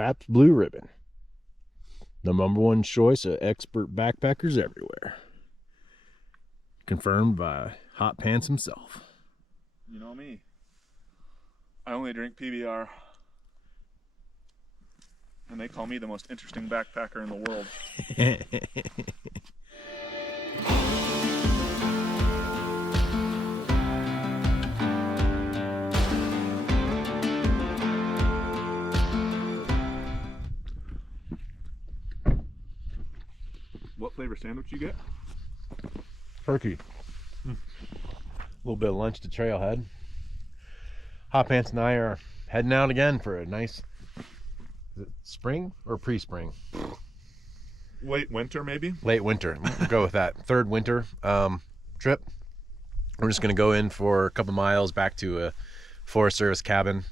Pabst Blue Ribbon. The #1 choice of expert backpackers everywhere. Confirmed by Hot Pants himself. You know me. I only drink PBR. And they call me the most interesting backpacker in the world. What flavor sandwich you get? Turkey. A little bit of lunch to Trailhead. Hot Pants and I are heading out again for a nice, is it spring or pre-spring? Late winter, maybe? Late winter. We'll go with that. Third winter trip. We're just going to go in for a couple miles back to a Forest Service cabin.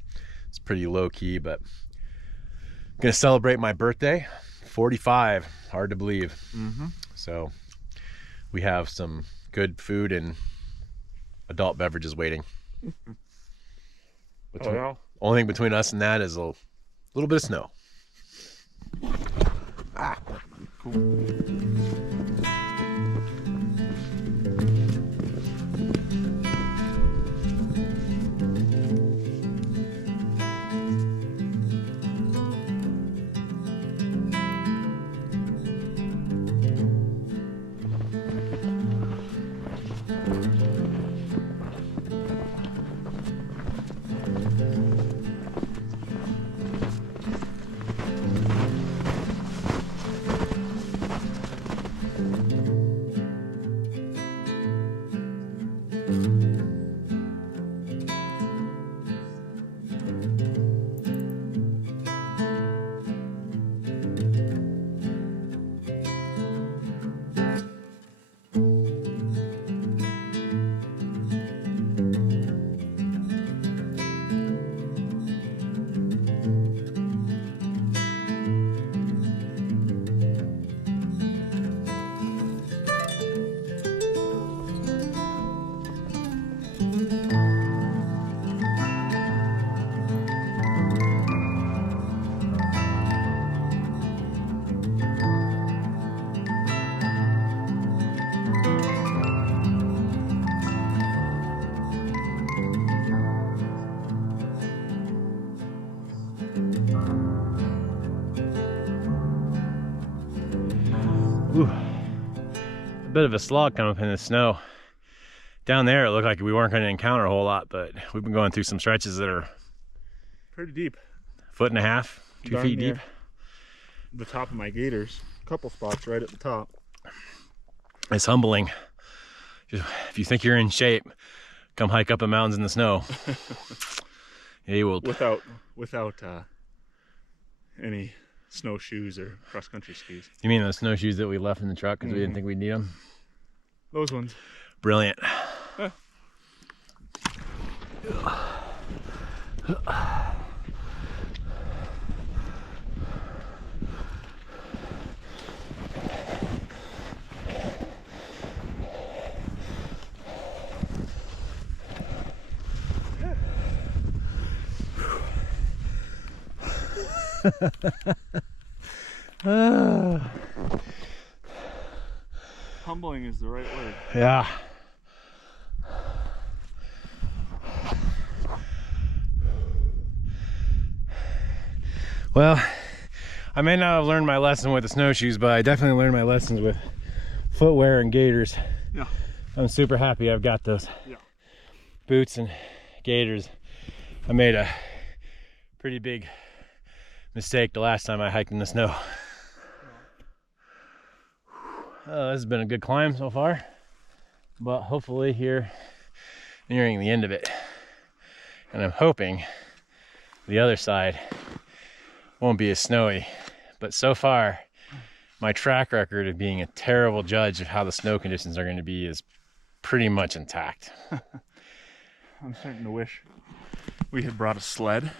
It's pretty low key, but I'm going to celebrate my birthday. 45. Hard to believe. So we have some good food and adult beverages waiting. Only thing between us and that is a little bit of snow. Cool. Ooh, a bit of a slog coming up in the snow. Down there it looked like we weren't going to encounter a whole lot, but we've been going through some stretches that are pretty deep. 1.5 feet, 2 feet deep. The top of my gaiters, a couple spots right at the top. It's humbling. If you think you're in shape, come hike up the mountains in the snow. You will. Without any snowshoes or cross-country skis. You mean the snowshoes that we left in the truck because we didn't think we'd need them? Those ones. Brilliant. Humbling is the right word. Yeah. Well, I may not have learned my lesson with the snowshoes, but I definitely learned my lessons with footwear and gaiters. Yeah. I'm super happy I've got those boots and gaiters. I made a pretty big mistake the last time I hiked in the snow. This has been a good climb so far, but hopefully here nearing the end of it. And I'm hoping the other side won't be as snowy, but so far my track record of being a terrible judge of how the snow conditions are going to be is pretty much intact. I'm starting to wish we had brought a sled.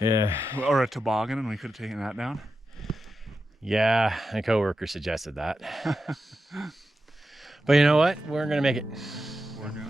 Yeah. Or a toboggan, and we could have taken that down. Yeah, a coworker suggested that. But you know what? We're gonna make it. We're gonna.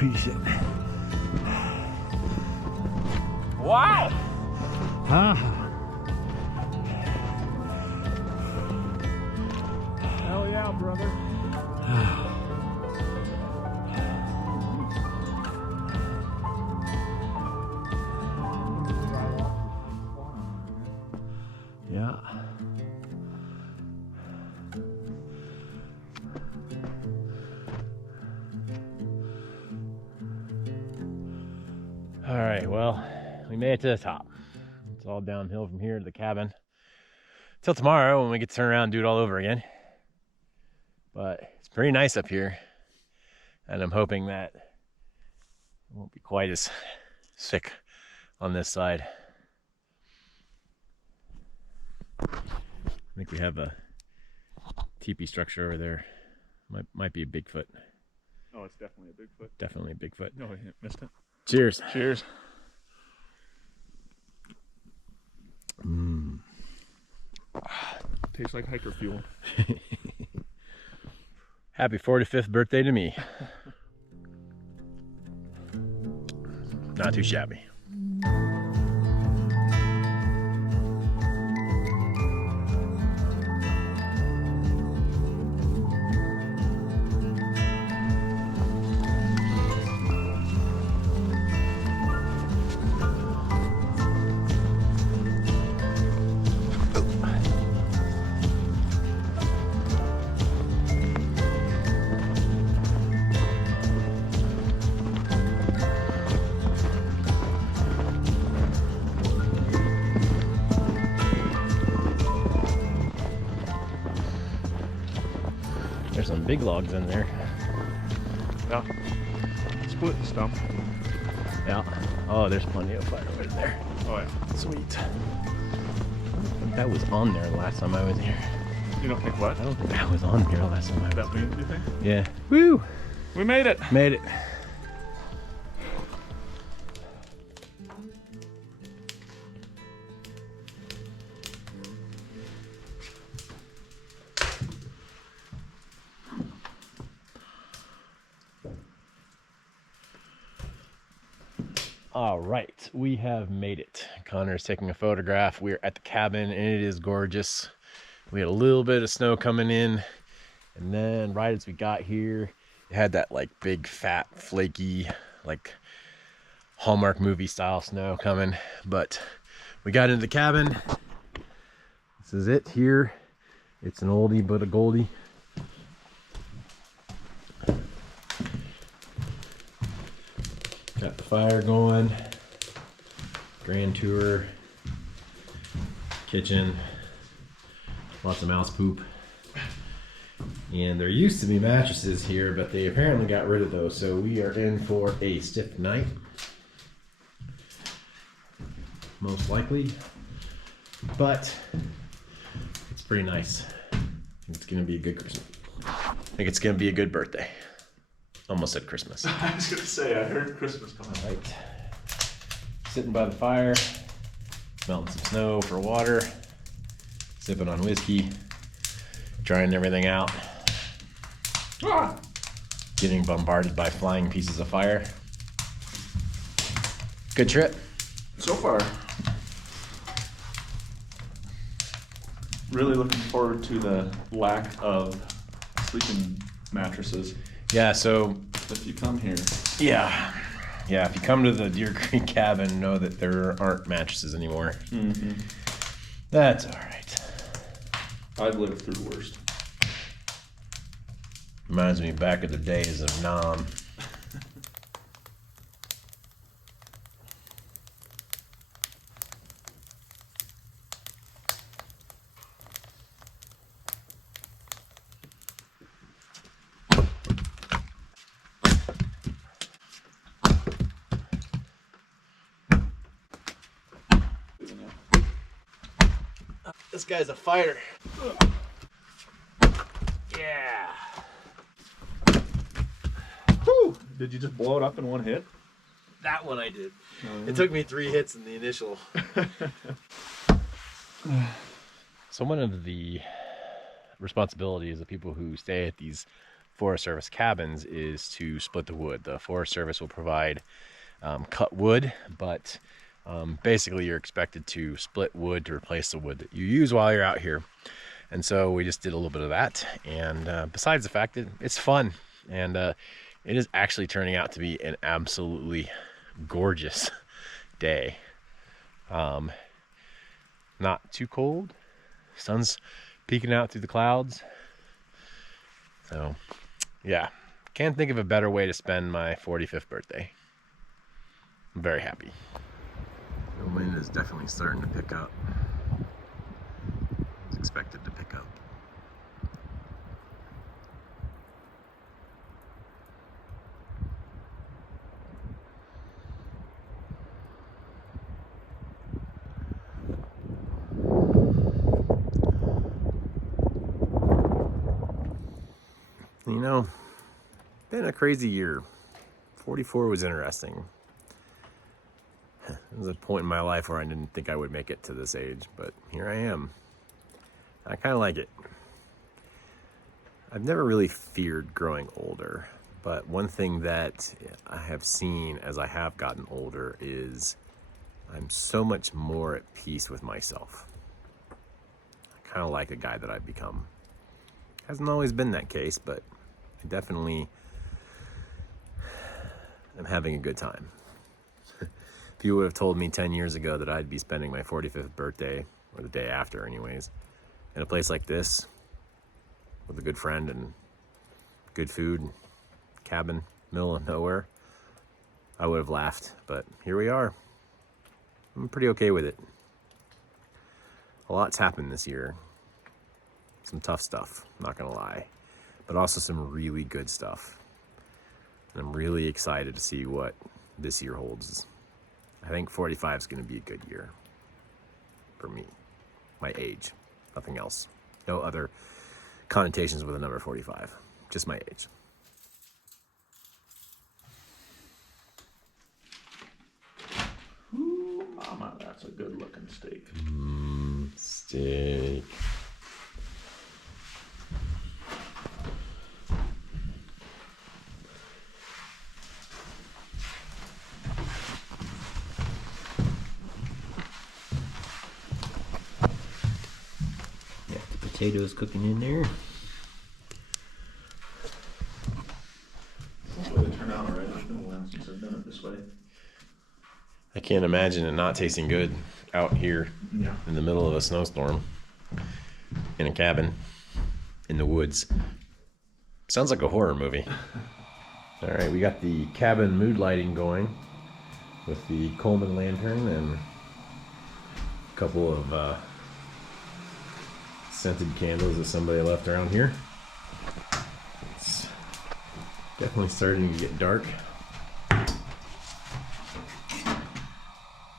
Squeeze it. Wow! Huh? Hell yeah, brother. Yeah. All right, well, we made it to the top. It's all downhill from here to the cabin. Till tomorrow when we get to turn around and do it all over again. But it's pretty nice up here. And I'm hoping that it won't be quite as sick on this side. I think we have a teepee structure over there. Might be a Bigfoot. Oh, it's definitely a Bigfoot. Definitely a Bigfoot. No, I missed it. Cheers. Cheers. Tastes like hiker fuel. Happy 45th birthday to me. Not too shabby. There's some big logs in there. Yeah. Split the stump. Yeah. Oh, there's plenty of firewood there. Oh yeah. Sweet. I don't think that was on there last time I was here. You don't think what? I don't think that was on here last time I was That means you think? here. Yeah. Woo! We made it. Made it. All right, we have made it. Connor's taking a photograph. We're at the cabin and it is gorgeous. We had a little bit of snow coming in, and then right as we got here, it had that like big fat flaky like Hallmark movie style snow coming. But we got into the cabin. This is it here. It's an oldie but a goldie. Got the fire going, grand tour, kitchen, lots of mouse poop. And there used to be mattresses here, but they apparently got rid of those. So we are in for a stiff night, most likely. But it's pretty nice. I think it's gonna be a good Christmas. I think it's gonna be a good birthday. Almost said Christmas. I was gonna say I heard Christmas coming. All right. Sitting by the fire, melting some snow for water, sipping on whiskey, trying everything out. Ah! Getting bombarded by flying pieces of fire. Good trip. So far. Really looking forward to the lack of sleeping mattresses. Yeah, so If you come here. yeah, if you come to the Deer Creek cabin, know that there aren't mattresses anymore. Mm-hmm. That's all right. I've lived through worse. Reminds me back of the days of Nam. This guy's a fighter. Yeah. Whew. Did you just blow it up in one hit? That one I did. It took me 3 hits in the initial. So one of the responsibilities of people who stay at these Forest Service cabins is to split the wood. The Forest Service will provide cut wood, but basically you're expected to split wood to replace the wood that you use while you're out here. And so we just did a little bit of that. And besides the fact that it's fun, and it is actually turning out to be an absolutely gorgeous day. Not too cold. Sun's peeking out through the clouds. So, yeah. Can't think of a better way to spend my 45th birthday. I'm very happy. The wind is definitely starting to pick up. It's expected to pick up. You know, been a crazy year. 44 was interesting. There was a point in my life where I didn't think I would make it to this age, but here I am. I kind of like it. I've never really feared growing older, but one thing that I have seen as I have gotten older is I'm so much more at peace with myself. I kind of like the guy that I've become. Hasn't always been that case, but I definitely am having a good time. If you would have told me 10 years ago that I'd be spending my 45th birthday, or the day after anyways, in a place like this, with a good friend and good food, cabin, middle of nowhere, I would have laughed, but here we are. I'm pretty okay with it. A lot's happened this year. Some tough stuff, not gonna lie, but also some really good stuff. And I'm really excited to see what this year holds. I think 45 is gonna be a good year for me, my age, nothing else. No other connotations with the number 45, just my age. Ooh, mama, that's a good looking steak. Steak. Potatoes cooking in there. Way to turn out already. It's been a while since I've done it this way. I can't imagine it not tasting good out here Yeah. in the middle of a snowstorm in a cabin in the woods. Sounds like a horror movie. All right, we got the cabin mood lighting going with the Coleman lantern and a couple of scented candles that somebody left around here. It's definitely starting to get dark.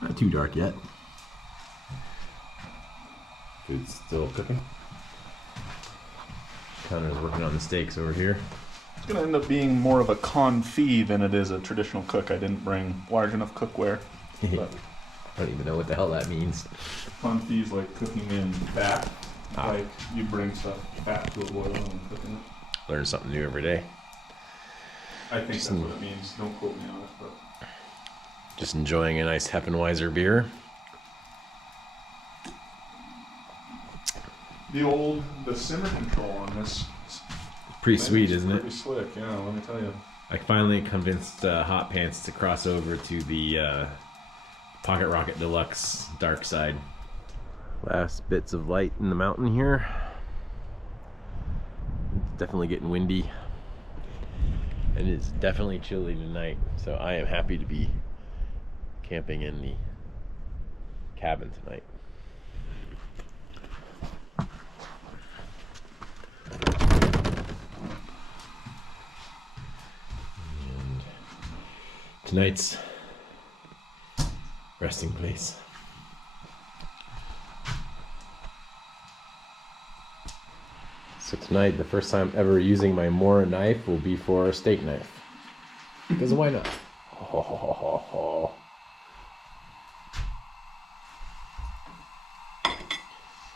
Not too dark yet. Food's still cooking. Connor's working on the steaks over here. It's gonna end up being more of a confit than it is a traditional cook. I didn't bring large enough cookware. But I don't even know what the hell that means. confit is like cooking in fat. Like you bring fat to a boil and cooking it. Learn something new every day. I think that's what it means. Don't quote me on it, but Just enjoying a nice Heffenweiser beer. the simmer control on this Pretty thing sweet, is isn't it? pretty slick, yeah, let me tell you. I finally convinced Hot Pants to cross over to the Pocket Rocket Deluxe dark side. Last bits of light in the mountain here. It's definitely getting windy. And it's definitely chilly tonight, so I am happy to be camping in the cabin tonight. And tonight's resting place. So tonight, the first time ever using my Mora knife will be for a steak knife. Because why not?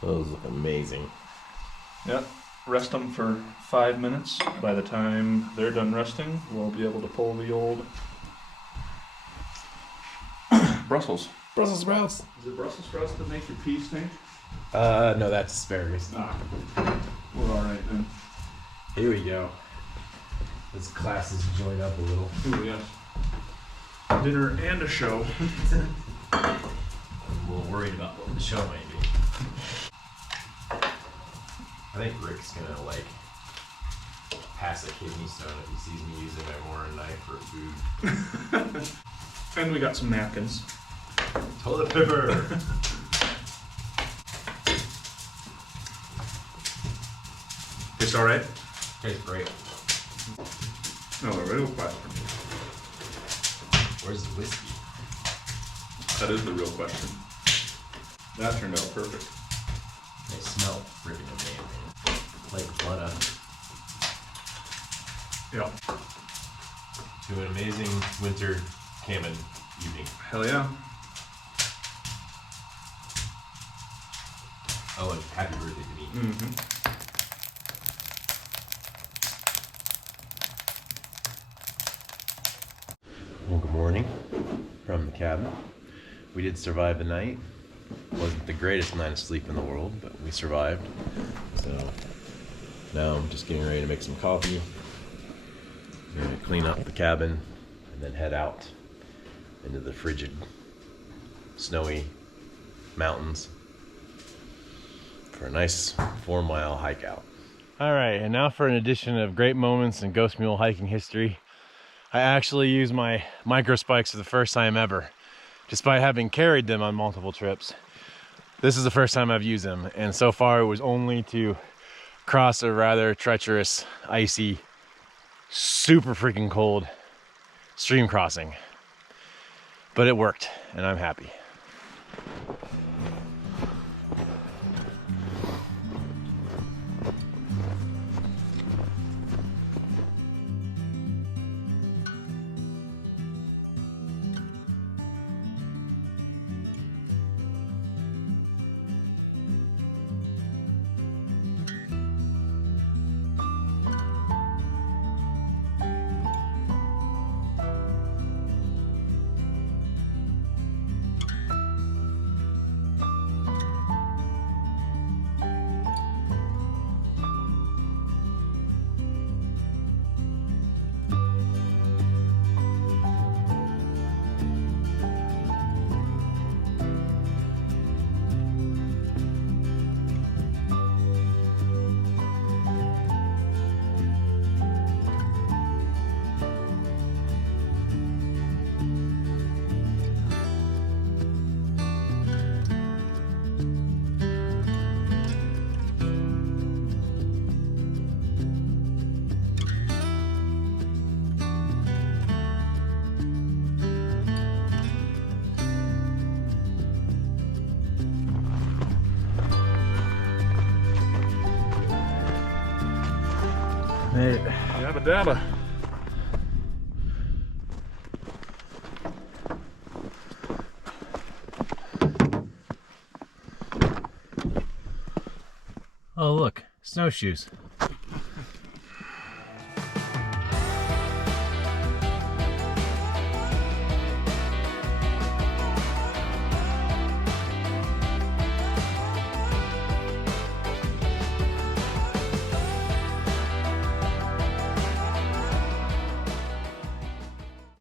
Those look amazing. Yep. rest them for 5 minutes. By the time they're done resting, we'll be able to pull the old Brussels. Brussels sprouts. Is it Brussels sprouts that make your pee stink? No, that's asparagus. Ah, we're all right then. Here we go. This class is joined up a little. Ooh, yes. Dinner and a show. I'm a little worried about what the show might be. I think Rick's gonna like pass a kidney stone if he sees me using my Warren knife for food. And we got some napkins. Toilet paper. It's all right. Tastes great. No, the real question. Where's the whiskey? That is the real question. That turned out perfect. They smell freaking amazing. Like butter. Yeah. To an amazing winter cabin evening. Hell yeah. Oh, and happy birthday to me. Mm-hmm. Well, good morning from the cabin. We did survive the night. Wasn't the greatest night of sleep in the world, but we survived. So now I'm just getting ready to make some coffee. I'm gonna clean up the cabin and then head out into the frigid, snowy mountains for a nice 4-mile hike out. All right, and now for an edition of great moments in Ghost Mule hiking history. I actually used my micro spikes for the first time ever, despite having carried them on multiple trips. This is the first time I've used them, and so far it was only to cross a rather treacherous, icy, super freaking cold stream crossing. But it worked, and I'm happy. Made it. Yabba dabba. Oh look, snowshoes.